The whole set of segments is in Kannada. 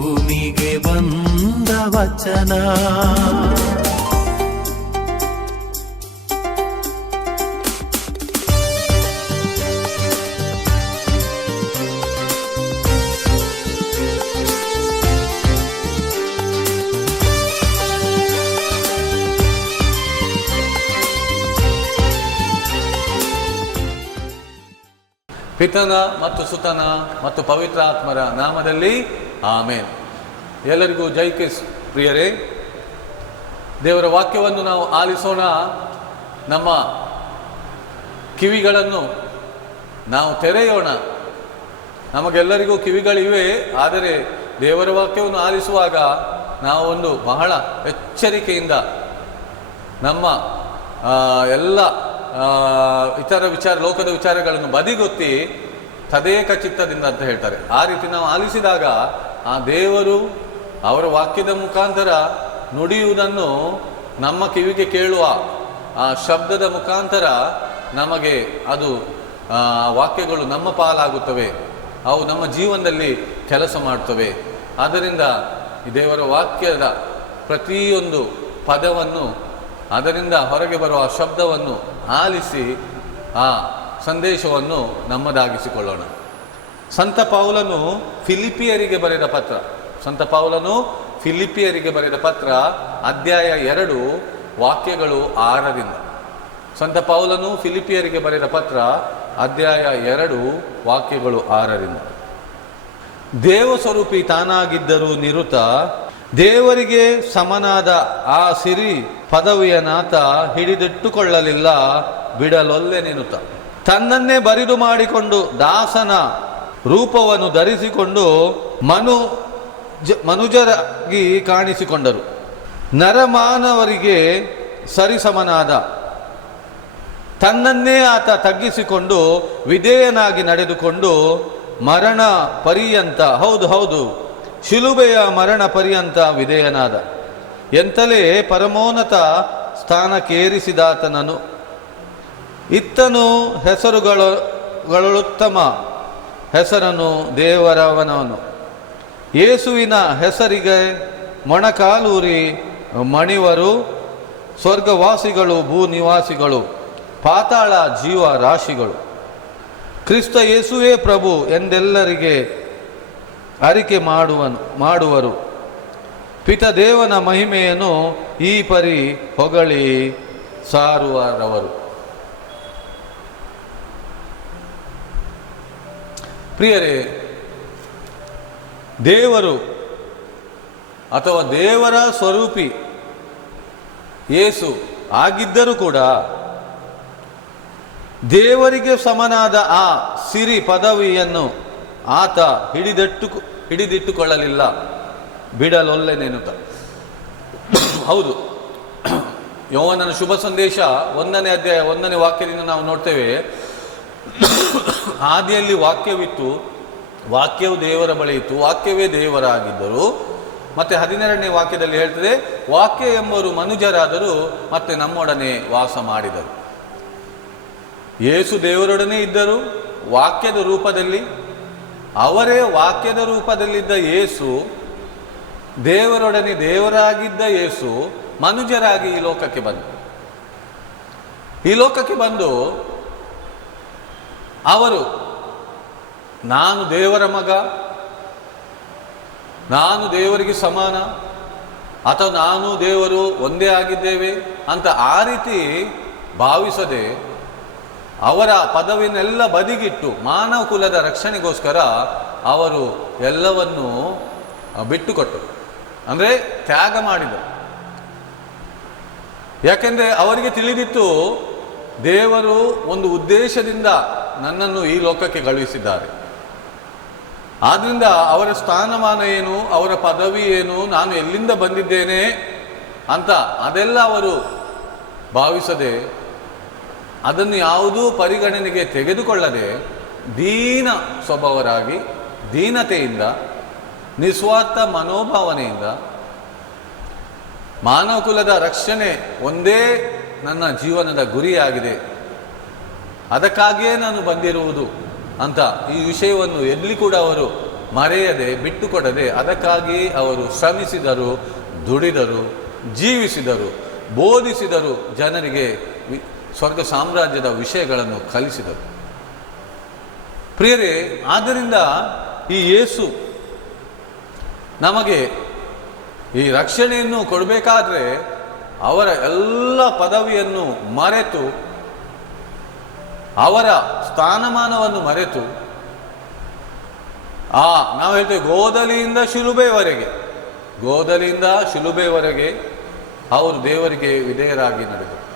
ಭೂಮಿಗೆ ಬಂದ ವಚನ. ಪಿತನ ಮತ್ತು ಸುತನ ಮತ್ತು ಪವಿತ್ರ ಆತ್ಮರ ನಾಮದಲ್ಲಿ ಆಮೇನ್. ಎಲ್ಲರಿಗೂ ಜೈ ಕಿಸ್ ಪ್ರಿಯರೇ, ದೇವರ ವಾಕ್ಯವನ್ನು ನಾವು ಆಲಿಸೋಣ. ನಮ್ಮ ಕಿವಿಗಳನ್ನು ನಾವು ತೆರೆಯೋಣ. ನಮಗೆಲ್ಲರಿಗೂ ಕಿವಿಗಳಿವೆ, ಆದರೆ ದೇವರ ವಾಕ್ಯವನ್ನು ಆಲಿಸುವಾಗ ನಾವು ಒಂದು ಬಹಳ ಎಚ್ಚರಿಕೆಯಿಂದ ನಮ್ಮ ಎಲ್ಲ ಇತರ ವಿಚಾರ ಲೋಕದ ವಿಚಾರಗಳನ್ನು ಬದಿಗೊತ್ತಿ ತದೇಕ ಚಿತ್ತದಿಂದ ಅಂತ ಹೇಳ್ತಾರೆ. ಆ ರೀತಿ ನಾವು ಆಲಿಸಿದಾಗ ಆ ದೇವರು ಅವರ ವಾಕ್ಯದ ಮುಖಾಂತರ ನುಡಿಯುವುದನ್ನು ನಮ್ಮ ಕಿವಿಗೆ ಕೇಳುವ ಆ ಶಬ್ದದ ಮುಖಾಂತರ ನಮಗೆ ಅದು ವಾಕ್ಯಗಳು ನಮ್ಮ ಪಾಲಾಗುತ್ತವೆ. ಅವು ನಮ್ಮ ಜೀವನದಲ್ಲಿ ಕೆಲಸ ಮಾಡ್ತವೆ. ಆದ್ದರಿಂದ ದೇವರ ವಾಕ್ಯದ ಪ್ರತಿಯೊಂದು ಪದವನ್ನು ಅದರಿಂದ ಹೊರಗೆ ಬರುವ ಶಬ್ದವನ್ನು ಆಲಿಸಿ ಆ ಸಂದೇಶವನ್ನು ನಮ್ಮದಾಗಿಸಿಕೊಳ್ಳೋಣ. ಸಂತ ಪೌಲನು ಫಿಲಿಪಿಯರಿಗೆ ಬರೆದ ಪತ್ರ. ಸಂತ ಪೌಲನು ಫಿಲಿಪಿಯರಿಗೆ ಬರೆದ ಪತ್ರ ಅಧ್ಯಾಯ ಎರಡು, ವಾಕ್ಯಗಳು ಆರರಿಂದ. ಸಂತ ಪೌಲನು ಫಿಲಿಪಿಯರಿಗೆ ಬರೆದ ಪತ್ರ ಅಧ್ಯಾಯ ಎರಡು, ವಾಕ್ಯಗಳು ಆರರಿಂದ. ದೇವಸ್ವರೂಪಿ ತಾನಾಗಿದ್ದರೂ ನಿರುತ ದೇವರಿಗೆ ಸಮನಾದ ಆ ಸಿರಿ ಪದವಿಯ ನಾತ ಹಿಡಿದಿಟ್ಟುಕೊಳ್ಳಲಿಲ್ಲ, ಬಿಡಲೊಲ್ಲೆ ನಿನುತ. ತನ್ನನ್ನೇ ಬರಿದು ಮಾಡಿಕೊಂಡು ದಾಸನ ರೂಪವನ್ನು ಧರಿಸಿಕೊಂಡು ಮನು ಜ, ಮನುಜರಾಗಿ ಕಾಣಿಸಿಕೊಂಡರು. ನರಮಾನವರಿಗೆ ಸರಿಸಮನಾದ. ತನ್ನನ್ನೇ ಆತ ತಗ್ಗಿಸಿಕೊಂಡು ವಿಧೇಯನಾಗಿ ನಡೆದುಕೊಂಡು ಮರಣ ಪರ್ಯಂತ, ಹೌದು ಹೌದು ಶಿಲುಬೆಯ ಮರಣ ಪರ್ಯಂತ ವಿಧೇಯನಾದ. ಎಂತಲೇ ಪರಮೋನ್ನತ ಸ್ಥಾನಕ್ಕೇರಿಸಿದಾತನನು. ಇತ್ತನು ಹೆಸರುಗಳುತ್ತಮ ಹೆಸರನು ದೇವರವನವನು. ಯೇಸುವಿನ ಹೆಸರಿಗೆ ಮೊಣಕಾಲೂರಿ ಮಣಿವರು, ಸ್ವರ್ಗವಾಸಿಗಳು ಭೂನಿವಾಸಿಗಳು, ಪಾತಾಳ ಜೀವ ರಾಶಿಗಳು ಕ್ರಿಸ್ತ ಯೇಸುವೇ ಪ್ರಭು ಎಂದೆಲ್ಲರಿಗೆ ಅರಿಕೆ ಮಾಡುವನು, ಮಾಡುವರು. ಪಿತದೇವನ ಮಹಿಮೆಯನ್ನು ಈ ಪರಿ ಹೊಗಳಿ ಸಾರುವರವರು. ಪ್ರಿಯರೇ, ದೇವರು ಅಥವಾ ದೇವರ ಸ್ವರೂಪಿ ಯೇಸು ಆಗಿದ್ದರೂ ಕೂಡ ದೇವರಿಗೆ ಸಮನಾದ ಆ ಸಿರಿ ಪದವಿಯನ್ನು ಆತ ಹಿಡಿದಿಟ್ಟು ಹಿಡಿದಿಟ್ಟುಕೊಳ್ಳಲಿಲ್ಲ. ಬಿಡಲೊಲ್ಲೆನೆನುತ ಹೌದು. ಯೌವನನ ಶುಭ ಸಂದೇಶ ಒಂದನೇ ಅಧ್ಯಾಯ ಒಂದನೇ ವಾಕ್ಯದಿಂದ ನಾವು ನೋಡ್ತೇವೆ. ಆದಿಯಲ್ಲಿ ವಾಕ್ಯವಿತ್ತು. ವಾಕ್ಯವು ದೇವರ ಬಳಿ ಇತ್ತು. ವಾಕ್ಯವೇ ದೇವರಾಗಿದ್ದರು. ಮತ್ತೆ ಹದಿನೆರಡನೇ ವಾಕ್ಯದಲ್ಲಿ ಹೇಳ್ತದೆ, ವಾಕ್ಯ ಎಂಬವರು ಮನುಜರಾದರೂ ಮತ್ತೆ ನಮ್ಮೊಡನೆ ವಾಸ ಮಾಡಿದರು. ಯೇಸು ದೇವರೊಡನೆ ಇದ್ದರು. ವಾಕ್ಯದ ರೂಪದಲ್ಲಿ ಅವರೇ ವಾಕ್ಯದ ರೂಪದಲ್ಲಿದ್ದ ಯೇಸು, ದೇವರೊಡನೆ ದೇವರಾಗಿದ್ದ ಯೇಸು ಮನುಜರಾಗಿ ಈ ಲೋಕಕ್ಕೆ ಬಂದು. ಈ ಲೋಕಕ್ಕೆ ಬಂದು ಅವರು, ನಾನು ದೇವರ ಮಗ, ನಾನು ದೇವರಿಗೆ ಸಮಾನ, ಅಥವಾ ನಾನು ದೇವರು ಒಂದೇ ಆಗಿದ್ದೇವೆ ಅಂತ ಆ ರೀತಿ ಭಾವಿಸದೆ ಅವರ ಪದವಿನೆಲ್ಲ ಬದಿಗಿಟ್ಟು ಮಾನವ ಕುಲದ ರಕ್ಷಣೆಗೋಸ್ಕರ ಅವರು ಎಲ್ಲವನ್ನು ಬಿಟ್ಟುಕೊಟ್ಟರು. ಅಂದರೆ ತ್ಯಾಗ ಮಾಡಿದರು. ಯಾಕೆಂದರೆ ಅವರಿಗೆ ತಿಳಿದಿತ್ತು ದೇವರು ಒಂದು ಉದ್ದೇಶದಿಂದ ನನ್ನನ್ನು ಈ ಲೋಕಕ್ಕೆ ಕಳುಹಿಸಿದ್ದಾರೆ. ಆದ್ದರಿಂದ ಅವರ ಸ್ಥಾನಮಾನ ಏನು, ಅವರ ಪದವಿ ಏನು, ನಾನು ಎಲ್ಲಿಂದ ಬಂದಿದ್ದೇನೆ ಅಂತ ಅದೆಲ್ಲ ಅವರು ಭಾವಿಸದೆ ಅದನ್ನು ಯಾವುದೂ ಪರಿಗಣನೆಗೆ ತೆಗೆದುಕೊಳ್ಳದೆ ದೀನ ಸ್ವಭಾವರಾಗಿ, ದೀನತೆಯಿಂದ, ನಿಸ್ವಾರ್ಥ ಮನೋಭಾವನೆಯಿಂದ ಮಾನವ ಕುಲದ ರಕ್ಷಣೆ ಒಂದೇ ನನ್ನ ಜೀವನದ ಗುರಿಯಾಗಿದೆ. ಅದಕ್ಕಾಗಿಯೇ ನಾನು ಬಂದಿರುವುದು ಅಂತ ಈ ವಿಷಯವನ್ನು ಎಲ್ಲಿ ಕೂಡ ಅವರು ಮರೆಯದೆ, ಬಿಟ್ಟುಕೊಡದೆ ಅದಕ್ಕಾಗಿ ಅವರು ಶ್ರಮಿಸಿದರು, ದುಡಿದರು, ಜೀವಿಸಿದರು, ಬೋಧಿಸಿದರು ಜನರಿಗೆ ಸ್ವರ್ಗ ಸಾಮ್ರಾಜ್ಯದ ವಿಷಯಗಳನ್ನು ಕಲಿಸಿದರು. ಪ್ರಿಯರೇ, ಆದ್ದರಿಂದ ಈ ಯೇಸು ನಮಗೆ ಈ ರಕ್ಷಣೆಯನ್ನು ಕೊಡಬೇಕಾದ್ರೆ ಅವರ ಎಲ್ಲ ಪದವಿಯನ್ನು ಮರೆತು, ಅವರ ಸ್ಥಾನಮಾನವನ್ನು ಮರೆತು, ಆ, ನಾವು ಹೇಳ್ತೇವೆ ಗೋದಲಿಯಿಂದ ಶಿಲುಬೆವರೆಗೆ ಗೋದಲಿಯಿಂದ ಶಿಲುಬೆವರೆಗೆ ಅವರು ದೇವರಿಗೆ ವಿಧೇಯರಾಗಿ ನಡೆದರು.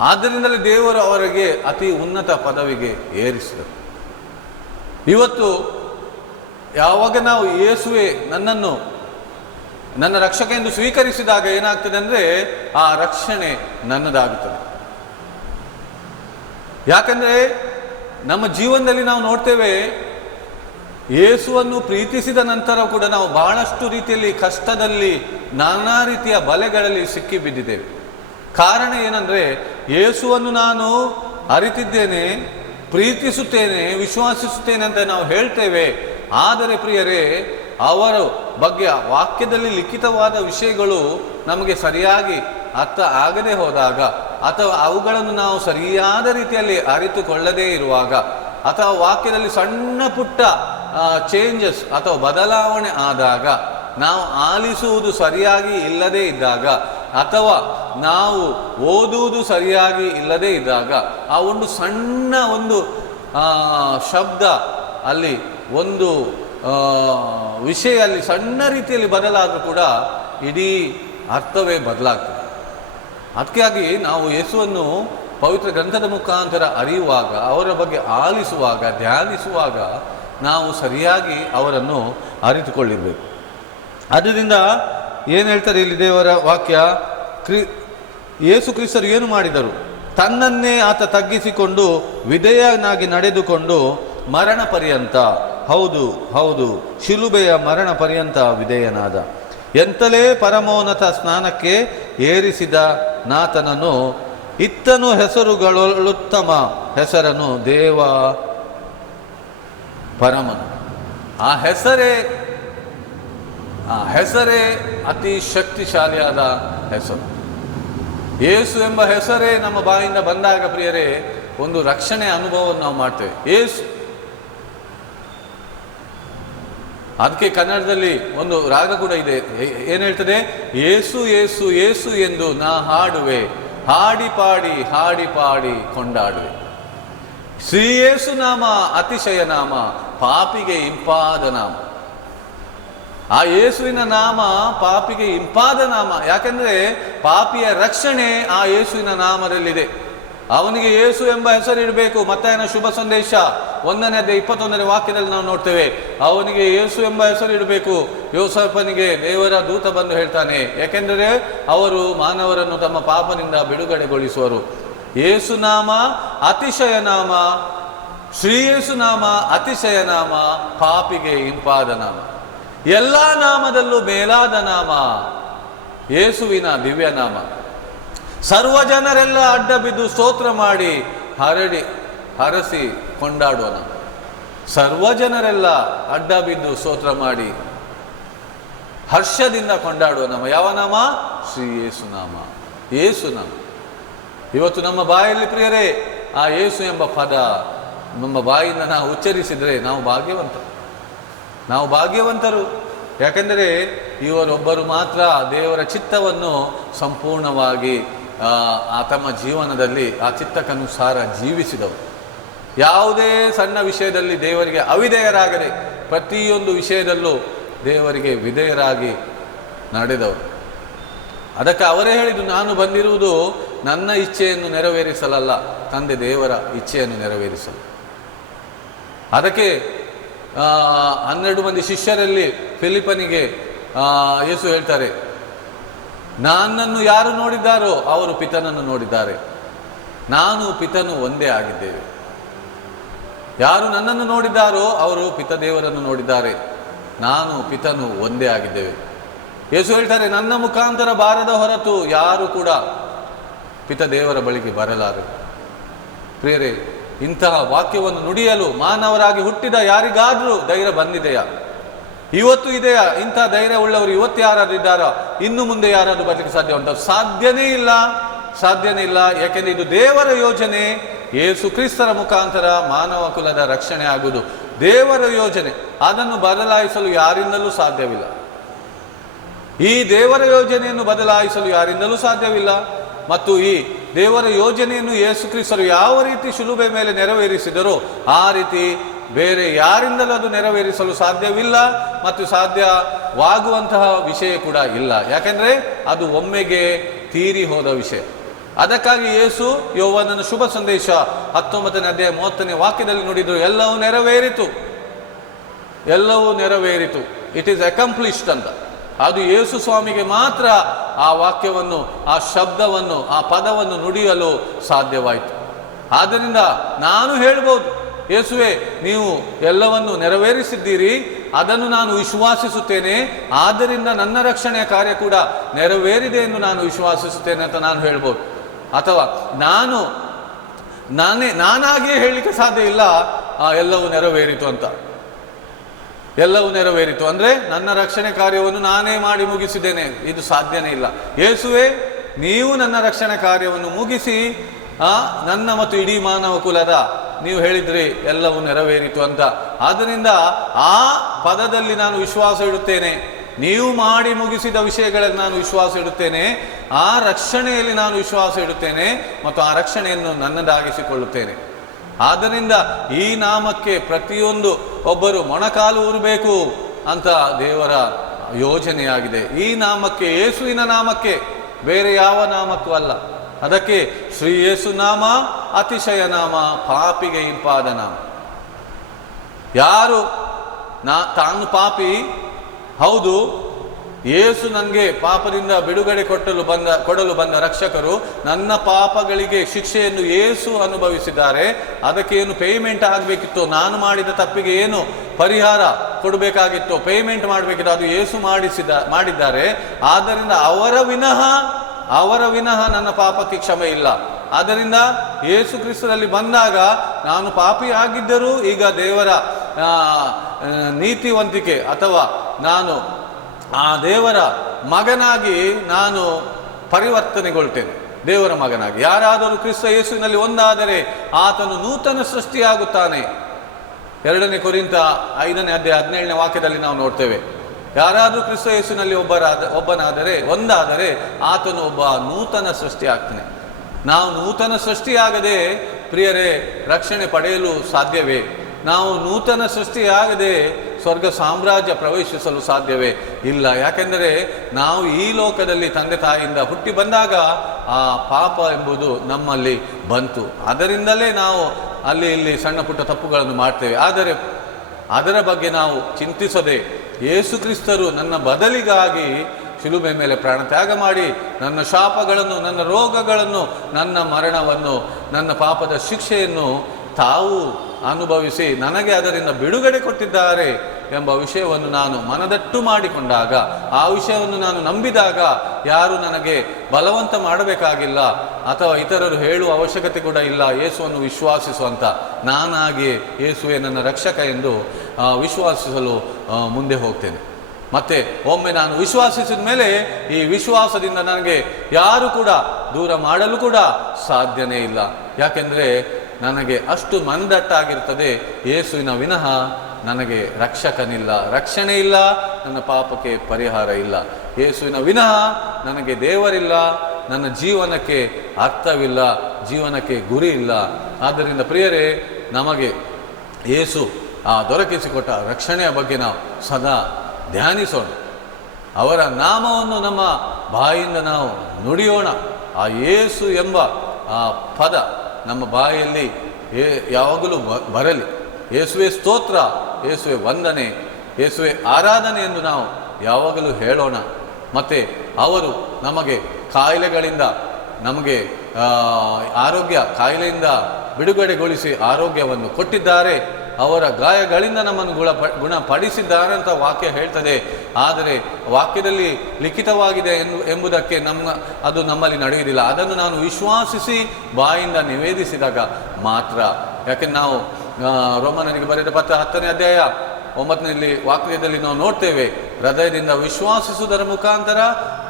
ಆದ್ದರಿಂದಲೇ ದೇವರು ಅವರಿಗೆ ಅತಿ ಉನ್ನತ ಪದವಿಗೆ ಏರಿಸಿದರು. ಇವತ್ತು ಯಾವಾಗ ನಾವು ಯೇಸುವೆ ನನ್ನನ್ನು, ನನ್ನ ರಕ್ಷಕ ಎಂದು ಸ್ವೀಕರಿಸಿದಾಗ ಏನಾಗ್ತದೆ ಅಂದರೆ ಆ ರಕ್ಷಣೆ ನನ್ನದಾಗುತ್ತದೆ. ಯಾಕಂದರೆ ನಮ್ಮ ಜೀವನದಲ್ಲಿ ನಾವು ನೋಡ್ತೇವೆ, ಯೇಸುವನ್ನು ಪ್ರೀತಿಸಿದ ನಂತರ ಕೂಡ ನಾವು ಬಹಳಷ್ಟು ರೀತಿಯಲ್ಲಿ ಕಷ್ಟದಲ್ಲಿ ನಾನಾ ರೀತಿಯ ಬಲೆಗಳಲ್ಲಿ ಸಿಕ್ಕಿ ಬಿದ್ದಿದ್ದೇವೆ ಕಾರಣ ಏನಂದರೆ, ಯೇಸುವನ್ನು ನಾನು ಅರಿತಿದ್ದೇನೆ, ಪ್ರೀತಿಸುತ್ತೇನೆ, ವಿಶ್ವಾಸಿಸುತ್ತೇನೆ ಅಂತ ನಾವು ಹೇಳ್ತೇವೆ. ಆದರೆ ಪ್ರಿಯರೇ, ಅವರ ಬಗ್ಗೆ ವಾಕ್ಯದಲ್ಲಿ ಲಿಖಿತವಾದ ವಿಷಯಗಳು ನಮಗೆ ಸರಿಯಾಗಿ ಅರ್ಥ ಆಗದೆ ಹೋದಾಗ, ಅಥವಾ ಅವುಗಳನ್ನು ನಾವು ಸರಿಯಾದ ರೀತಿಯಲ್ಲಿ ಅರಿತುಕೊಳ್ಳದೇ ಇರುವಾಗ, ಅಥವಾ ವಾಕ್ಯದಲ್ಲಿ ಸಣ್ಣ ಪುಟ್ಟ ಚೇಂಜಸ್ ಅಥವಾ ಬದಲಾವಣೆ ಆದಾಗ, ನಾವು ಆಲಿಸುವುದು ಸರಿಯಾಗಿ ಇಲ್ಲದೇ ಇದ್ದಾಗ ಅಥವಾ ನಾವು ಓದುವುದು ಸರಿಯಾಗಿ ಇಲ್ಲದೇ ಇದ್ದಾಗ ಆ ಒಂದು ಸಣ್ಣ ಒಂದು ಶಬ್ದ ಅಲ್ಲಿ ಒಂದು ವಿಷಯ ಅಲ್ಲಿ ಸಣ್ಣ ರೀತಿಯಲ್ಲಿ ಬದಲಾದರೂ ಕೂಡ ಇಡೀ ಅರ್ಥವೇ ಬದಲಾಗ್ತದೆ. ಅದಕ್ಕಾಗಿ ನಾವು ಯೇಸುವನ್ನು ಪವಿತ್ರ ಗ್ರಂಥದ ಮುಖಾಂತರ ಅರಿಯುವಾಗ, ಅವರ ಬಗ್ಗೆ ಆಲಿಸುವಾಗ, ಧ್ಯಾನಿಸುವಾಗ ನಾವು ಸರಿಯಾಗಿ ಅವರನ್ನು ಅರಿತುಕೊಳ್ಳಿರಬೇಕು. ಆದ್ದರಿಂದ ಏನು ಹೇಳ್ತಾರೆ ಇಲ್ಲಿ ದೇವರ ವಾಕ್ಯ? ಕ್ರಿ ಯೇಸು ಕ್ರಿಸ್ತರು ಏನು ಮಾಡಿದರು? ತನ್ನನ್ನೇ ಆತ ತಗ್ಗಿಸಿಕೊಂಡು, ವಿಧೇಯನಾಗಿ ನಡೆದುಕೊಂಡು, ಮರಣ ಪರ್ಯಂತ, ಹೌದು ಹೌದು, ಶಿಲುಬೆಯ ಮರಣ ಪರ್ಯಂತ ವಿಧೇಯನಾದ. ಎಂತಲೇ ಪರಮೋನ್ನತ ಸ್ನಾನಕ್ಕೆ ಏರಿಸಿದ ನಾತನನು ಇತ್ತನು ಹೆಸರುಗಳುತ್ತಮ ಹೆಸರನು ದೇವ ಪರಮನು. ಆ ಹೆಸರೇ ಹೆಸರೇ ಅತಿ ಶಕ್ತಿಶಾಲಿಯಾದ ಹೆಸರು. ಏಸು ಎಂಬ ಹೆಸರೇ ನಮ್ಮ ಬಾಯಿಂದ ಬಂದಾಗ ಪ್ರಿಯರೇ, ಒಂದು ರಕ್ಷಣೆ ಅನುಭವವನ್ನು ನಾವು ಮಾಡ್ತೇವೆ. ಏಸು. ಅದಕ್ಕೆ ಕನ್ನಡದಲ್ಲಿ ಒಂದು ರಾಗ ಕೂಡ ಇದೆ. ಏನು ಹೇಳ್ತದೆ? ಏಸು ಏಸು ಏಸು ಎಂದು ನಾ ಹಾಡುವೆ. ಹಾಡಿ ಪಾಡಿ ಹಾಡಿ ಪಾಡಿ ಕೊಂಡಾಡುವೆ. ಶ್ರೀ ಯೇಸು ನಾಮ, ಅತಿಶಯ ನಾಮ, ಪಾಪಿಗೆ ಇಂಪಾದ ನಾಮ. ಆ ಯೇಸುವಿನ ನಾಮ ಪಾಪಿಗೆ ಇಂಪಾದ ನಾಮ. ಯಾಕಂದ್ರೆ ಪಾಪಿಯ ರಕ್ಷಣೆ ಆ ಯೇಸುವಿನ ನಾಮದಲ್ಲಿದೆ. ಅವನಿಗೆ ಯೇಸು ಎಂಬ ಹೆಸರು ಇಡಬೇಕು. ಮತ್ತಾಯನ ಶುಭ ಸಂದೇಶ. ಒಂದನೇ ಇಪ್ಪತ್ತೊಂದನೇ ವಾಕ್ಯದಲ್ಲಿ ನಾವು ನೋಡ್ತೇವೆ. ಅವನಿಗೆ ಯೇಸು ಎಂಬ ಹೆಸರು ಇಡಬೇಕು. ಯೋಸಫನಿಗೆ ದೇವರ ದೂತ ಬಂದು ಹೇಳ್ತಾನೆ. ಯಾಕೆಂದರೆ ಅವರು ಮಾನವರನ್ನು ತಮ್ಮ ಪಾಪನಿಂದ ಬಿಡುಗಡೆಗೊಳಿಸುವರು. ಯೇಸು ನಾಮ ಅತಿಶಯ ನಾಮ. ಶ್ರೀ ಯೇಸು ನಾಮ ಅತಿಶಯ ನಾಮ. ಪಾಪಿಗೆ ಇಂಪಾದ ನಾಮ. ಎಲ್ಲ ನಾಮದಲ್ಲೂ ಮೇಲಾದ ನಾಮ, ಯೇಸುವಿನ ದಿವ್ಯ ನಾಮ. ಸರ್ವ ಜನರೆಲ್ಲ ಅಡ್ಡ ಬಿದ್ದು ಸ್ತೋತ್ರ ಮಾಡಿ ಹರಡಿ, ಹರಸಿ ಕೊಂಡಾಡುವ ನಾಮ ಸರ್ವ ಜನರೆಲ್ಲ ಅಡ್ಡ ಬಿದ್ದು ಸ್ತೋತ್ರ ಮಾಡಿ ಹರ್ಷದಿಂದ ಕೊಂಡಾಡುವ ನಮ್ಮ ಯಾವ ನಾಮ? ಶ್ರೀ ಯೇಸು ನಾಮ. ಯೇಸು ನಾಮ. ಇವತ್ತು ನಮ್ಮ ಬಾಯಲ್ಲಿ ಪ್ರಿಯರೇ, ಆ ಯೇಸು ಎಂಬ ಪದ ನಮ್ಮ ಬಾಯಿಂದ ನಾವು ಉಚ್ಚರಿಸಿದರೆ ನಾವು ಭಾಗ್ಯವಂತರು. ನಾವು ಭಾಗ್ಯವಂತರು. ಯಾಕೆಂದರೆ ಇವರೊಬ್ಬರು ಮಾತ್ರ ದೇವರ ಚಿತ್ತವನ್ನು ಸಂಪೂರ್ಣವಾಗಿ ಆ, ತಮ್ಮ ಜೀವನದಲ್ಲಿ ಆ ಚಿತ್ತಕ್ಕನುಸಾರ ಜೀವಿಸಿದವು ಯಾವುದೇ ಸಣ್ಣ ವಿಷಯದಲ್ಲಿ ದೇವರಿಗೆ ಅವಿಧೇಯರಾಗದೆ ಪ್ರತಿಯೊಂದು ವಿಷಯದಲ್ಲೂ ದೇವರಿಗೆ ವಿಧೇಯರಾಗಿ ನಡೆದವರು. ಅದಕ್ಕೆ ಅವರೇ ಹೇಳಿದ್ದು ನಾನು ಬಂದಿರುವುದು ನನ್ನ ಇಚ್ಛೆಯನ್ನು ನೆರವೇರಿಸಲಲ್ಲ ತಂದೆ ದೇವರ ಇಚ್ಛೆಯನ್ನು ನೆರವೇರಿಸಲು. ಅದಕ್ಕೆ ಹನ್ನೆರಡು ಮಂದಿ ಶಿಷ್ಯರಲ್ಲಿ ಫಿಲಿಪನಿಗೆ ಯೇಸು ಹೇಳ್ತಾರೆ ನನ್ನನ್ನು ಯಾರು ನೋಡಿದ್ದಾರೋ ಅವರು ಪಿತನನ್ನು ನೋಡಿದ್ದಾರೆ. ನಾನು ಪಿತನು ಒಂದೇ ಆಗಿದ್ದೇವೆ. ಯಾರು ನನ್ನನ್ನು ನೋಡಿದ್ದಾರೋ ಅವರು ಪಿತದೇವರನ್ನು ನೋಡಿದ್ದಾರೆ. ನಾನು ಪಿತನು ಒಂದೇ ಆಗಿದ್ದೇವೆ. ಯೇಸು ಹೇಳ್ತಾರೆ, ನನ್ನ ಮುಖಾಂತರ ಬಾರದ ಹೊರತು ಯಾರು ಕೂಡ ಪಿತದೇವರ ಬಳಿಗೆ ಬರಲಾರು ಪ್ರಿಯರೇ ಇಂತಹ ವಾಕ್ಯವನ್ನು ನುಡಿಯಲು ಮಾನವರಾಗಿ ಹುಟ್ಟಿದ ಯಾರಿಗಾದರೂ ಧೈರ್ಯ ಬಂದಿದೆಯಾ? ಇವತ್ತು ಇದೆಯಾ? ಇಂಥ ಧೈರ್ಯ ಉಳ್ಳವರು ಇವತ್ತು ಯಾರಾದ್ರೂ ಇದ್ದಾರೋ? ಇನ್ನು ಮುಂದೆ ಯಾರಾದರೂ ಬರಲಿಕ್ಕೆ ಸಾಧ್ಯ ಉಂಟು? ಸಾಧ್ಯನೇ ಇಲ್ಲ. ಸಾಧ್ಯನೇ ಇಲ್ಲ. ಯಾಕೆಂದರೆ ಇದು ದೇವರ ಯೋಜನೆ. ಯೇಸು ಕ್ರಿಸ್ತರ ಮುಖಾಂತರ ಮಾನವ ಕುಲದ ರಕ್ಷಣೆ ಆಗುವುದು ದೇವರ ಯೋಜನೆ. ಅದನ್ನು ಬದಲಾಯಿಸಲು ಯಾರಿಂದಲೂ ಸಾಧ್ಯವಿಲ್ಲ. ಈ ದೇವರ ಯೋಜನೆಯನ್ನು ಬದಲಾಯಿಸಲು ಯಾರಿಂದಲೂ ಸಾಧ್ಯವಿಲ್ಲ. ಮತ್ತು ಈ ದೇವರ ಯೋಜನೆಯನ್ನು ಯೇಸುಕ್ರಿಸ್ತರು ಯಾವ ರೀತಿ ಶಿಲುಬೆ ಮೇಲೆ ನೆರವೇರಿಸಿದರೋ ಆ ರೀತಿ ಬೇರೆ ಯಾರಿಂದಲೂ ಅದು ನೆರವೇರಿಸಲು ಸಾಧ್ಯವಿಲ್ಲ ಮತ್ತು ಸಾಧ್ಯವಾಗುವಂತಹ ವಿಷಯ ಕೂಡ ಇಲ್ಲ. ಯಾಕೆಂದರೆ ಅದು ಒಮ್ಮೆಗೆ ತೀರಿ ಹೋದ ವಿಷಯ. ಅದಕ್ಕಾಗಿ ಯೇಸು ಯೋವನನ್ನು ಶುಭ ಸಂದೇಶ ಹತ್ತೊಂಬತ್ತನೇ ಅಧ್ಯಾಯ ಮೂವತ್ತನೇ ವಾಕ್ಯದಲ್ಲಿ ನೋಡಿದ್ರು, ಎಲ್ಲವೂ ನೆರವೇರಿತು. ಎಲ್ಲವೂ ನೆರವೇರಿತು. ಇಟ್ ಈಸ್ ಅಕಂಪ್ಲಿಷ್ಡ್ ಅಂತ. ಅದು ಯೇಸು ಸ್ವಾಮಿಗೆ ಮಾತ್ರ ಆ ವಾಕ್ಯವನ್ನು, ಆ ಶಬ್ದವನ್ನು, ಆ ಪದವನ್ನು ನುಡಿಯಲು ಸಾಧ್ಯವಾಯಿತು. ಆದ್ದರಿಂದ ನಾನು ಹೇಳ್ಬೋದು, ಯೇಸುವೆ, ನೀವು ಎಲ್ಲವನ್ನು ನೆರವೇರಿಸಿದ್ದೀರಿ, ಅದನ್ನು ನಾನು ವಿಶ್ವಾಸಿಸುತ್ತೇನೆ, ಆದ್ದರಿಂದ ನನ್ನ ರಕ್ಷಣೆಯ ಕಾರ್ಯ ಕೂಡ ನೆರವೇರಿದೆ ಎಂದು ನಾನು ವಿಶ್ವಾಸಿಸುತ್ತೇನೆ ಅಂತ ನಾನು ಹೇಳ್ಬೋದು. ಅಥವಾ ನಾನು, ನಾನೇ, ನಾನಾಗಿಯೇ ಹೇಳಲಿಕ್ಕೆ ಸಾಧ್ಯ ಇಲ್ಲ, ಆ ಎಲ್ಲವೂ ನೆರವೇರಿತು ಅಂತ. ಎಲ್ಲವೂ ನೆರವೇರಿತು. ಅಂದರೆ ನನ್ನ ರಕ್ಷಣೆ ಕಾರ್ಯವನ್ನು ನಾನೇ ಮಾಡಿ ಮುಗಿಸಿದ್ದೇನೆ. ಇದು ಸಾಧ್ಯನೇ ಇಲ್ಲ. ಯೇಸುವೆ, ನೀವು ನನ್ನ ರಕ್ಷಣೆ ಕಾರ್ಯವನ್ನು ಮುಗಿಸಿ ನನ್ನ ಮತ್ತು ಇಡೀ ಮಾನವ ಕುಲದ, ನೀವು ಹೇಳಿದ್ರಿ, ಎಲ್ಲವೂ ನೆರವೇರಿತು ಅಂತ. ಆದ್ದರಿಂದ ಆ ಪದದಲ್ಲಿ ನಾನು ವಿಶ್ವಾಸ ಇಡುತ್ತೇನೆ. ನೀವು ಮಾಡಿ ಮುಗಿಸಿದ ವಿಷಯಗಳಲ್ಲಿ ನಾನು ವಿಶ್ವಾಸ ಇಡುತ್ತೇನೆ. ಆ ರಕ್ಷಣೆಯಲ್ಲಿ ನಾನು ವಿಶ್ವಾಸ ಇಡುತ್ತೇನೆ ಮತ್ತು ಆ ರಕ್ಷಣೆಯನ್ನು ನನ್ನದಾಗಿಸಿಕೊಳ್ಳುತ್ತೇನೆ. ಆದ್ದರಿಂದ ಈ ನಾಮಕ್ಕೆ ಪ್ರತಿಯೊಂದು ಒಬ್ಬರು ಮೊಣಕಾಲು ಊರಬೇಕು ಅಂತ ದೇವರ ಯೋಜನೆಯಾಗಿದೆ. ಈ ನಾಮಕ್ಕೆ, ಯೇಸುವಿನ ನಾಮಕ್ಕೆ ಬೇರೆ ಯಾವ ನಾಮಕ್ಕೂ ಅಲ್ಲ. ಅದಕ್ಕೆ ಶ್ರೀ ಯೇಸು ನಾಮ, ಅತಿಶಯ ನಾಮ, ಪಾಪಿಗೆ ಇಂಪಾದ ನಾಮ. ಯಾರು ನಾ ತಾನು ಪಾಪಿ? ಹೌದು ಯೇಸು ನನಗೆ ಪಾಪದಿಂದ ಬಿಡುಗಡೆ ಕೊಟ್ಟಲು ಬಂದ, ಕೊಡಲು ಬಂದ ರಕ್ಷಕರು ನನ್ನ ಪಾಪಗಳಿಗೆ ಶಿಕ್ಷೆಯನ್ನು ಯೇಸು ಅನುಭವಿಸಿದ್ದಾರೆ. ಅದಕ್ಕೆ ಏನು ಪೇಮೆಂಟ್ ಆಗಬೇಕಿತ್ತು? ನಾನು ಮಾಡಿದ ತಪ್ಪಿಗೆ ಏನು ಪರಿಹಾರ ಕೊಡಬೇಕಾಗಿತ್ತು? ಪೇಮೆಂಟ್ ಮಾಡಬೇಕಿತ್ತು. ಅದು ಯೇಸು ಮಾಡಿಸಿದ, ಮಾಡಿದ್ದಾರೆ. ಆದ್ದರಿಂದ ಅವರ ವಿನಃ ಅವರ ವಿನಃ ನನ್ನ ಪಾಪಕ್ಕೆ ಕ್ಷಮೆ ಇಲ್ಲ. ಆದ್ದರಿಂದ ಯೇಸು ಕ್ರಿಸ್ತನಲ್ಲಿ ಬಂದಾಗ ನಾನು ಪಾಪಿ ಆಗಿದ್ದರೂ ಈಗ ದೇವರ ನೀತಿವಂತಿಕೆ ಅಥವಾ ನಾನು ಆ ದೇವರ ಮಗನಾಗಿ ನಾನು ಪರಿವರ್ತನೆಗೊಳ್ತೇನೆ. ದೇವರ ಮಗನಾಗಿ. ಯಾರಾದರೂ ಕ್ರಿಸ್ತ ಯೇಸುವಿನಲ್ಲಿ ಒಂದಾದರೆ ಆತನು ನೂತನ ಸೃಷ್ಟಿಯಾಗುತ್ತಾನೆ. ಎರಡನೇ ಕುರಿತ ಐದನೇ ಅಧ್ಯಾಯ ಹದಿನೇಳನೇ ವಾಕ್ಯದಲ್ಲಿ ನಾವು ನೋಡ್ತೇವೆ. ಯಾರಾದರೂ ಕ್ರಿಸ್ತ ಯೇಸುವಿನಲ್ಲಿ ಒಬ್ಬರಾದ ಒಬ್ಬನಾದರೆ, ಒಂದಾದರೆ ಆತನು ಒಬ್ಬ ನೂತನ ಸೃಷ್ಟಿ ಆಗ್ತಾನೆ ನಾವು ನೂತನ ಸೃಷ್ಟಿಯಾಗದೆ, ಪ್ರಿಯರೇ, ರಕ್ಷಣೆ ಪಡೆಯಲು ಸಾಧ್ಯವೇ? ನಾವು ನೂತನ ಸೃಷ್ಟಿಯಾಗದೆ ಸ್ವರ್ಗ ಸಾಮ್ರಾಜ್ಯ ಪ್ರವೇಶಿಸಲು ಸಾಧ್ಯವೇ ಇಲ್ಲ. ಯಾಕೆಂದರೆ ನಾವು ಈ ಲೋಕದಲ್ಲಿ ತಂದೆ ತಾಯಿಯಿಂದ ಹುಟ್ಟಿ ಬಂದಾಗ ಆ ಪಾಪ ಎಂಬುದು ನಮ್ಮಲ್ಲಿ ಬಂತು. ಅದರಿಂದಲೇ ನಾವು ಅಲ್ಲಿ ಇಲ್ಲಿ ಸಣ್ಣ ಪುಟ್ಟ ತಪ್ಪುಗಳನ್ನು ಮಾಡ್ತೇವೆ. ಆದರೆ ಅದರ ಬಗ್ಗೆ ನಾವು ಚಿಂತಿಸದೆ ಯೇಸು ಕ್ರಿಸ್ತರು ನನ್ನ ಬದಲಿಗಾಗಿ ಶಿಲುಬೆ ಮೇಲೆ ಪ್ರಾಣ ತ್ಯಾಗ ಮಾಡಿ ನನ್ನ ಶಾಪಗಳನ್ನು, ನನ್ನ ರೋಗಗಳನ್ನು, ನನ್ನ ಮರಣವನ್ನು, ನನ್ನ ಪಾಪದ ಶಿಕ್ಷೆಯನ್ನು ತಾವು ಅನುಭವಿಸಿ ನನಗೆ ಅದರಿಂದ ಬಿಡುಗಡೆ ಕೊಟ್ಟಿದ್ದಾರೆ ಎಂಬ ವಿಷಯವನ್ನು ನಾನು ಮನದಟ್ಟು ಮಾಡಿಕೊಂಡಾಗ, ಆ ವಿಷಯವನ್ನು ನಾನು ನಂಬಿದಾಗ ಯಾರು ನನಗೆ ಬಲವಂತ ಮಾಡಬೇಕಾಗಿಲ್ಲ ಅಥವಾ ಇತರರು ಹೇಳುವ ಅವಶ್ಯಕತೆ ಕೂಡ ಇಲ್ಲ ಯೇಸುವನ್ನು ವಿಶ್ವಾಸಿಸುವಂಥ ನಾನಾಗಿಯೇ ಯೇಸುವೆ ನನ್ನ ರಕ್ಷಕ ಎಂದು ವಿಶ್ವಾಸಿಸಲು ಮುಂದೆ ಹೋಗ್ತೇನೆ. ಮತ್ತೆ ಒಮ್ಮೆ ನಾನು ವಿಶ್ವಾಸಿಸಿದ ಮೇಲೆ ಈ ವಿಶ್ವಾಸದಿಂದ ನನಗೆ ಯಾರು ಕೂಡ ದೂರ ಮಾಡಲು ಕೂಡ ಸಾಧ್ಯನೇ ಇಲ್ಲ. ಯಾಕೆಂದ್ರೆ ನನಗೆ ಅಷ್ಟು ಮನದಟ್ಟಾಗಿರ್ತದೆ ಯೇಸುವಿನ ವಿನಃ ನನಗೆ ರಕ್ಷಕನಿಲ್ಲ. ರಕ್ಷಣೆ ಇಲ್ಲ, ನನ್ನ ಪಾಪಕ್ಕೆ ಪರಿಹಾರ ಇಲ್ಲ. ಯೇಸುವಿನ ವಿನಃ ನನಗೆ ದೇವರಿಲ್ಲ, ನನ್ನ ಜೀವನಕ್ಕೆ ಅರ್ಥವಿಲ್ಲ, ಜೀವನಕ್ಕೆ ಗುರಿ ಇಲ್ಲ ಆದ್ದರಿಂದ ಪ್ರಿಯರೇ, ನಮಗೆ ಯೇಸು ಆ ದೊರಕಿಸಿಕೊಟ್ಟ ರಕ್ಷಣೆಯ ಬಗ್ಗೆ ನಾವು ಸದಾ ಧ್ಯಾನಿಸೋಣ. ಅವರ ನಾಮವನ್ನು ನಮ್ಮ ಬಾಯಿಂದ ನಾವು ನುಡಿಯೋಣ. ಆ ಯೇಸು ಎಂಬ ಆ ಪದ ನಮ್ಮ ಬಾಯಲ್ಲಿ ಯಾವಾಗಲೂ ಬರಲಿ ಯೇಸುವೆ ಸ್ತೋತ್ರ, ಯೇಸುವೆ ವಂದನೆ, ಯೇಸುವೆ ಆರಾಧನೆ ಎಂದು ನಾವು ಯಾವಾಗಲೂ ಹೇಳೋಣ. ಮತ್ತು ಅವರು ನಮಗೆ ಕಾಯಿಲೆಗಳಿಂದ ನಮಗೆ ಆರೋಗ್ಯ, ಕಾಯಿಲೆಯಿಂದ ಬಿಡುಗಡೆಗೊಳಿಸಿ ಆರೋಗ್ಯವನ್ನು ಕೊಟ್ಟಿದ್ದಾರೆ. ಅವರ ಗಾಯಗಳಿಂದ ನಮ್ಮನ್ನು ಗುಣ ಗುಣಪಡಿಸಿದ್ದಾರೆ ಅಂತ ವಾಕ್ಯ ಹೇಳ್ತದೆ. ಆದರೆ ವಾಕ್ಯದಲ್ಲಿ ಲಿಖಿತವಾಗಿದೆ ಎಂದು ಎಂಬುದಕ್ಕೆ ನಮ್ಮ, ಅದು ನಮ್ಮಲ್ಲಿ ನಡೆಯುವುದಿಲ್ಲ. ಅದನ್ನು ನಾನು ವಿಶ್ವಾಸಿಸಿ ಬಾಯಿಂದ ನಿವೇದಿಸಿದಾಗ ಮಾತ್ರ. ಯಾಕೆ ನಾವು ರೋಮನನಿಗೆ ಬರೆದ ಪತ್ರ ಹತ್ತನೇ ಅಧ್ಯಾಯ ಒಂಬತ್ತನಲ್ಲಿ ವಾಕ್ಯದಲ್ಲಿ ನಾವು ನೋಡ್ತೇವೆ, ಹೃದಯದಿಂದ ವಿಶ್ವಾಸಿಸುವುದರ ಮುಖಾಂತರ,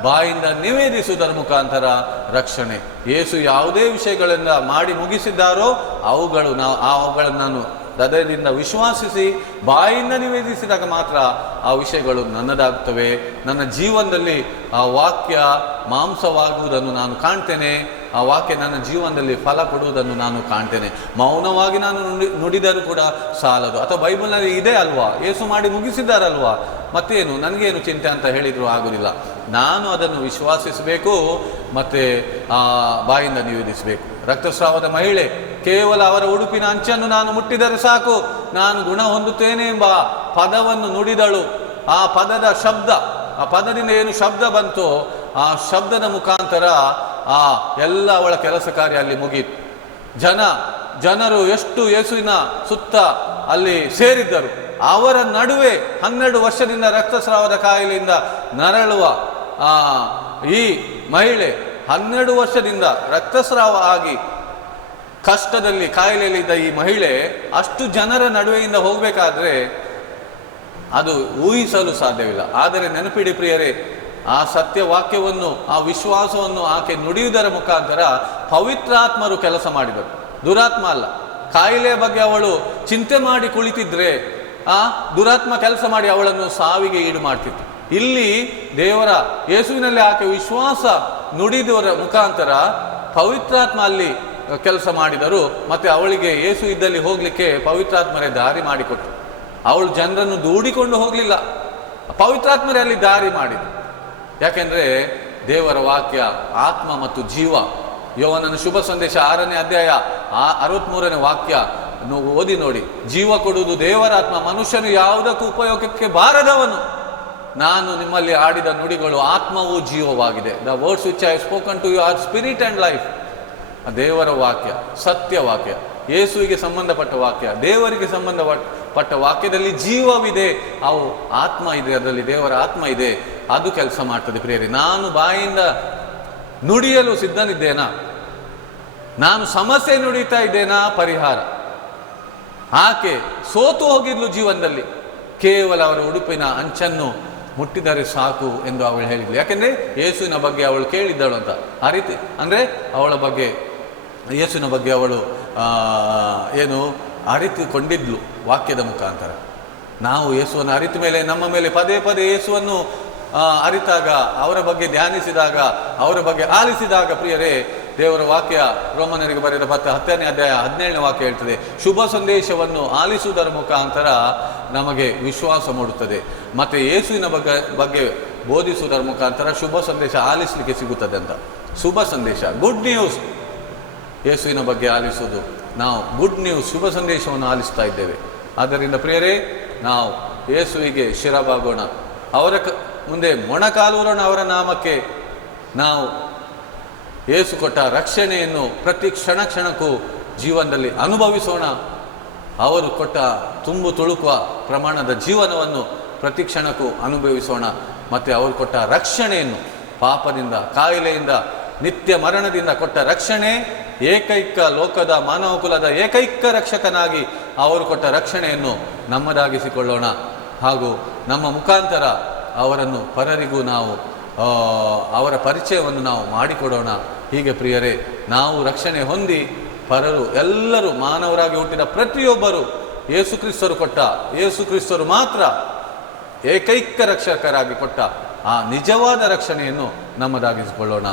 ಬಾಯಿಂದ ನಿವೇದಿಸುವುದರ ಮುಖಾಂತರ ರಕ್ಷಣೆ. ಯೇಸು ಯಾವುದೇ ವಿಷಯಗಳಿಂದ ಮಾಡಿ ಮುಗಿಸಿದ್ದಾರೋ ಅವುಗಳು ನಾವು ಅವುಗಳನ್ನು ನಾನು ಹೃದಯದಿಂದ ವಿಶ್ವಾಸಿಸಿ, ಬಾಯಿಂದ ನಿವೇದಿಸಿದಾಗ ಮಾತ್ರ ಆ ವಿಷಯಗಳು ನನ್ನದಾಗ್ತವೆ. ನನ್ನ ಜೀವನದಲ್ಲಿ ಆ ವಾಕ್ಯ ಮಾಂಸವಾಗುವುದನ್ನು ನಾನು ಕಾಣ್ತೇನೆ. ಆ ವಾಕ್ಯ ನನ್ನ ಜೀವನದಲ್ಲಿ ಫಲ ಕೊಡುವುದನ್ನು ನಾನು ಕಾಣ್ತೇನೆ. ಮೌನವಾಗಿ ನಾನು ನುಡಿ, ನುಡಿದರೂ ಕೂಡ ಸಾಲದು. ಅಥವಾ ಬೈಬಲ್ನಲ್ಲಿ ಇದೆ ಅಲ್ವಾ? ಏಸು ಮಾಡಿ ಮುಗಿಸಿದ್ದಾರಲ್ವಾ? ಮತ್ತೇನು? ನನಗೇನು ಚಿಂತೆ ಅಂತ ಹೇಳಿದರೂ ಆಗುವುದಿಲ್ಲ ನಾನು ಅದನ್ನು ವಿಶ್ವಾಸಿಸಬೇಕು, ಮತ್ತು ಆ ಬಾಯಿಂದ ನಿವೇದಿಸಬೇಕು. ರಕ್ತಸ್ರಾವದ ಮಹಿಳೆ ಕೇವಲ ಅವರ ಉಡುಪಿನ ಅಂಚನ್ನು ನಾನು ಮುಟ್ಟಿದರೆ ಸಾಕು. ನಾನು ಗುಣ ಹೊಂದುತ್ತೇನೆ ಎಂಬ ಪದವನ್ನು ನುಡಿದಳು. ಆ ಪದದ ಶಬ್ದ, ಆ ಪದದಿಂದ ಏನು ಶಬ್ದ ಬಂತೋ, ಆ ಶಬ್ದದ ಮುಖಾಂತರ ಆ ಎಲ್ಲ ಅವಳ ಕೆಲಸ ಕಾರ್ಯ ಅಲ್ಲಿ ಮುಗೀತು. ಜನ, ಜನರು ಎಷ್ಟು ಯೇಸುವಿನ ಸುತ್ತ ಅಲ್ಲಿ ಸೇರಿದ್ದರು. ಅವರ ನಡುವೆ ಹನ್ನೆರಡು ವರ್ಷದಿಂದ ರಕ್ತಸ್ರಾವದ ಕಾಯಿಲೆಯಿಂದ ನರಳುವ ಈ ಮಹಿಳೆ ಹನ್ನೆರಡು ವರ್ಷದಿಂದ ರಕ್ತಸ್ರಾವ ಆಗಿ ಕಷ್ಟದಲ್ಲಿ ಕಾಯಿಲೆಯಲ್ಲಿದ್ದ ಈ ಮಹಿಳೆ ಅಷ್ಟು ಜನರ ನಡುವೆಯಿಂದ ಹೋಗಬೇಕಾದ್ರೆ ಅದು ಊಹಿಸಲು ಸಾಧ್ಯವಿಲ್ಲ. ಆದರೆ ನೆನಪಿಡಿ ಪ್ರಿಯರೇ, ಆ ಸತ್ಯ ವಾಕ್ಯವನ್ನು ಆ ವಿಶ್ವಾಸವನ್ನು ಆಕೆ ನುಡಿಯುವುದರ ಮುಖಾಂತರ ಪವಿತ್ರಾತ್ಮರು ಕೆಲಸ ಮಾಡಿದರು. ದುರಾತ್ಮ ಅಲ್ಲ. ಕಾಯಿಲೆಯ ಬಗ್ಗೆ ಅವಳು ಚಿಂತೆ ಮಾಡಿ ಕುಳಿತಿದ್ರೆ, ಆ, ದುರಾತ್ಮ ಕೆಲಸ ಮಾಡಿ ಅವಳನ್ನು ಸಾವಿಗೆ ಈಡು ಮಾಡ್ತಿತ್ತು. ಇಲ್ಲಿ ದೇವರ, ಯೇಸುವಿನಲ್ಲಿ ಆಕೆ ವಿಶ್ವಾಸ ನುಡಿದವರ ಮುಖಾಂತರ ಪವಿತ್ರಾತ್ಮ ಅಲ್ಲಿ ಕೆಲಸ ಮಾಡಿದರು ಮತ್ತೆ ಅವಳಿಗೆ ಯೇಸು ಇದ್ದಲ್ಲಿ ಹೋಗಲಿಕ್ಕೆ ಪವಿತ್ರಾತ್ಮರೇ ದಾರಿ ಮಾಡಿಕೊಟ್ರು. ಅವಳು ಜನರನ್ನು ದೂಡಿಕೊಂಡು ಹೋಗಲಿಲ್ಲ. ಪವಿತ್ರಾತ್ಮರೇ ಅಲ್ಲಿ ದಾರಿ ಮಾಡಿದ್ರು ಯಾಕೆಂದರೆ ದೇವರ ವಾಕ್ಯ ಆತ್ಮ ಮತ್ತು ಜೀವ ಯೋವನನ ಶುಭ ಸಂದೇಶ ಆರನೇ ಅಧ್ಯಾಯ ಆ ಅರವತ್ಮೂರನೇ ವಾಕ್ಯ ಓದಿ ನೋಡಿ. ಜೀವ ಕೊಡುವುದು ದೇವರಾತ್ಮ ಮನುಷ್ಯನು ಯಾವುದಕ್ಕೂ ಉಪಯೋಗಕ್ಕೆ ಬಾರದವನು. ನಾನು ನಿಮ್ಮಲ್ಲಿ ಆಡಿದ ನುಡಿಗಳು ಆತ್ಮವು ಜೀವವಾಗಿದೆ. The words which I spoken to you are spirit and life ದೇವರ ವಾಕ್ಯ, ಸತ್ಯ ವಾಕ್ಯ, ಯೇಸುವಿಗೆ ಸಂಬಂಧಪಟ್ಟ ವಾಕ್ಯ, ದೇವರಿಗೆ ಸಂಬಂಧಪಟ್ಟ ವಾಕ್ಯದಲ್ಲಿ ಜೀವವಿದೆ. ಅವು ಆತ್ಮ ಇದೆ, ಅದರಲ್ಲಿ ದೇವರ ಆತ್ಮ ಇದೆ. ಅದು ಕೆಲಸ ಮಾಡ್ತದೆ ಪ್ರೇರಿ ನಾನು ಬಾಯಿಂದ ನುಡಿಯಲು ಸಿದ್ಧನಿದ್ದೇನಾ? ನಾನು ಸಮಸ್ಯೆ ನುಡಿತಾ ಇದ್ದೇನಾ? ಪರಿಹಾರ. ಆಕೆ ಸೋತು ಹೋಗಿದ್ಲು ಜೀವನದಲ್ಲಿ. ಕೇವಲ ಅವರ ಉಡುಪಿನ ಅಂಚನ್ನು ಮುಟ್ಟಿದರೆ ಸಾಕು ಎಂದು ಅವಳು ಹೇಳಿದ್ಲು. ಯಾಕೆಂದ್ರೆ ಯೇಸುವಿನ ಬಗ್ಗೆ ಅವಳು ಕೇಳಿದ್ದಳು ಅಂತ. ಆ ರೀತಿ, ಅಂದ್ರೆ ಅವಳ ಬಗ್ಗೆ ಯೇಸುವಿನ ಬಗ್ಗೆ ಅವಳು ಏನು ಅರಿತುಕೊಂಡಿದ್ಲು ವಾಕ್ಯದ ಮುಖಾಂತರ. ನಾವು ಯೇಸುವನ್ನು ಅರಿತ ಮೇಲೆ, ನಮ್ಮ ಮೇಲೆ ಪದೇ ಪದೇ ಯೇಸುವನ್ನು ಅರಿತಾಗ, ಅವರ ಬಗ್ಗೆ ಧ್ಯಾನಿಸಿದಾಗ, ಅವರ ಬಗ್ಗೆ ಆಲಿಸಿದಾಗ ಪ್ರಿಯರೇ, ದೇವರ ವಾಕ್ಯ ರೋಮನರಿಗೆ ಬರೆದ ಪತ್ರ ಹತ್ತನೇ ಅಧ್ಯಾಯ ಹದಿನೇಳನೇ ವಾಕ್ಯ ಹೇಳ್ತದೆ, ಶುಭ ಸಂದೇಶವನ್ನು ಆಲಿಸುವುದರ ಮುಖಾಂತರ ನಮಗೆ ವಿಶ್ವಾಸ ಮೂಡುತ್ತದೆ. ಮತ್ತು ಯೇಸುವಿನ ಬಗ್ಗೆ ಬಗ್ಗೆ ಬೋಧಿಸುವುದರ ಮುಖಾಂತರ ಶುಭ ಸಂದೇಶ ಆಲಿಸಲಿಕ್ಕೆ ಸಿಗುತ್ತದೆ ಅಂತ. ಶುಭ ಸಂದೇಶ ಗುಡ್ ನ್ಯೂಸ್ ಯೇಸುವಿನ ಬಗ್ಗೆ ಆಲಿಸುವುದು. ನಾವು ಗುಡ್ ನ್ಯೂಸ್ ಶುಭ ಸಂದೇಶವನ್ನು ಆಲಿಸ್ತಾ ಇದ್ದೇವೆ. ಆದ್ದರಿಂದ ಪ್ರಿಯರೇ, ನಾವು ಯೇಸುವಿಗೆ ಶಿರಬಾಗೋಣ ಅವರ ಕ ಮುಂದೆ ಮೊಣಕಾಲೂರೋಣ ಅವರ ನಾಮಕ್ಕೆ ನಾವು ಯೇಸು ಕೊಟ್ಟ ರಕ್ಷಣೆಯನ್ನು ಪ್ರತಿ ಕ್ಷಣ ಕ್ಷಣಕ್ಕೂ ಜೀವನದಲ್ಲಿ ಅನುಭವಿಸೋಣ. ಅವರು ಕೊಟ್ಟ ತುಂಬು ತುಳುಕುವ ಪ್ರಮಾಣದ ಜೀವನವನ್ನು ಪ್ರತಿ ಕ್ಷಣಕ್ಕೂ ಅನುಭವಿಸೋಣ. ಮತ್ತು ಅವರು ಕೊಟ್ಟ ರಕ್ಷಣೆಯನ್ನು ಪಾಪದಿಂದ, ಕಾಯಿಲೆಯಿಂದ ನಿತ್ಯ ಮರಣದಿಂದ ಕೊಟ್ಟ ರಕ್ಷಣೆ ಏಕೈಕ ಲೋಕದ ಮಾನವ ಕುಲದ ಏಕೈಕ ರಕ್ಷಕನಾಗಿ ಅವರು ಕೊಟ್ಟ ರಕ್ಷಣೆಯನ್ನು ನಮ್ಮದಾಗಿಸಿಕೊಳ್ಳೋಣ. ಹಾಗೂ ನಮ್ಮ ಮುಖಾಂತರ ಅವರನ್ನು ಪರರಿಗೂ ನಾವು ಅವರ ಪರಿಚಯವನ್ನು ನಾವು ಮಾಡಿಕೊಡೋಣ. ಹೀಗೆ ಪ್ರಿಯರೇ, ನಾವು ರಕ್ಷಣೆ ಹೊಂದಿ ಪರರು ಎಲ್ಲರೂ ಮಾನವರಾಗಿ ಹುಟ್ಟಿದ ಪ್ರತಿಯೊಬ್ಬರು ಯೇಸು ಕ್ರಿಸ್ತರು ಕೊಟ್ಟ, ಯೇಸು ಕ್ರಿಸ್ತರು ಮಾತ್ರ ಏಕೈಕ ರಕ್ಷಕರಾಗಿ ಕೊಟ್ಟ ಆ ನಿಜವಾದ ರಕ್ಷಣೆಯನ್ನು ನಮ್ಮದಾಗಿಸಿಕೊಳ್ಳೋಣ.